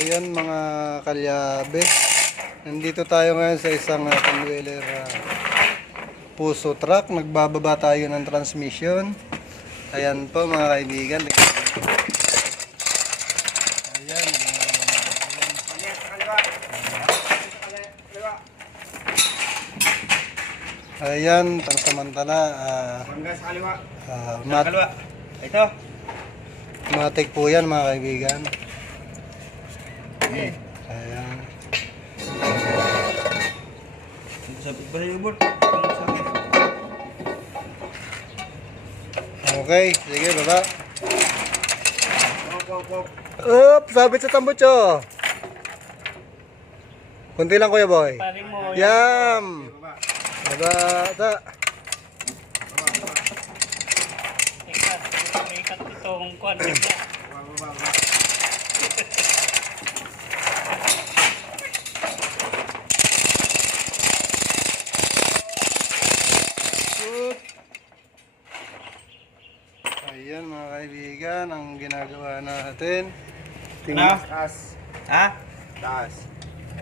Ayan mga kalyabe. Nandito tayo ngayon sa isang conveyor puso truck. Nagbababa tayo ng transmission. Ayan po mga kaibigan. Ayan. Ayan, pansamantala. Sa kaliwa. Mat Kaliwa. Ito. matik po yan mga kaibigan. Eh. Ayan. Sabit ba yung board? Okay, sige baba. Op. Up, sabit sa tambucho. Kunti lang kuya boy. Pari mo. Yam. Baba. Baba, ta. Teka, may ikat itong kwantig na. Baba. Ayan mga kaibigan, ang ginagawa natin. Taas. Ha? Taas.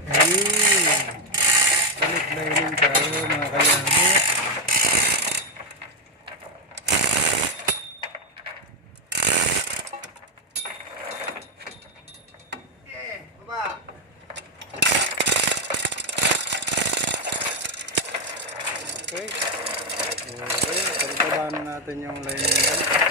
Ayun. Balik lining tayo mga kaibigan. Baba. Okay. Okay, pagpabaan natin yung lining yan.